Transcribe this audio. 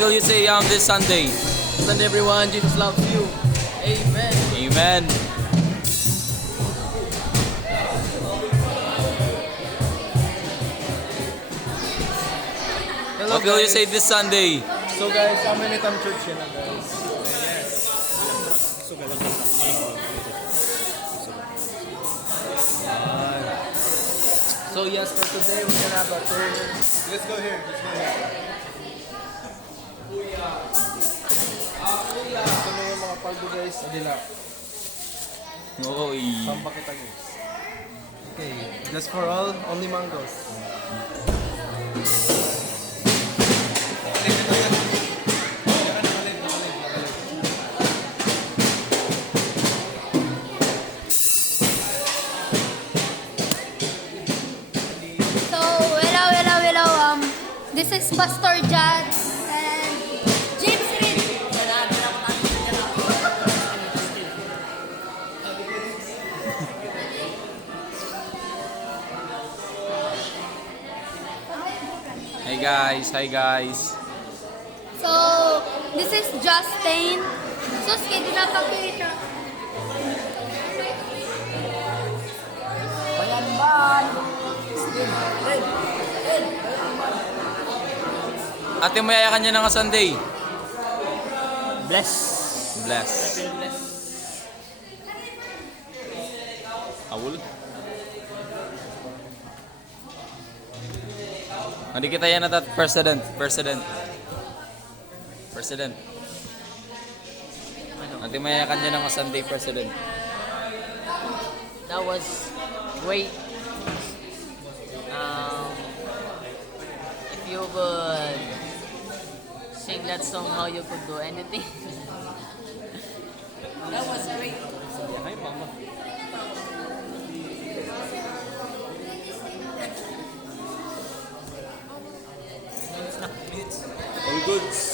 will you say this Sunday? Sunday, everyone. Jesus loves you. Amen. Amen. Hello, What will you guys. say this Sunday? So guys, how many time church yun na guys? So yes, for today we're gonna have a tour. Let's go here. Let's go here. Ito na yung mga paldo guys. Adila. Oy. Pampa kita guys. Okay, just for all, only mangoes. So, hello. This is Pastor Jad and James Reed. Hi guys. So, this is Justin. So, schedule na pakita. Ate mo yayakan niya ng Sunday. Bless. Bless. Awul. Hindi kita yan at President. Ate mo yayakan niya ng Sunday, President. That was great. If you could sing that song, how you could do anything. That was great. All goods.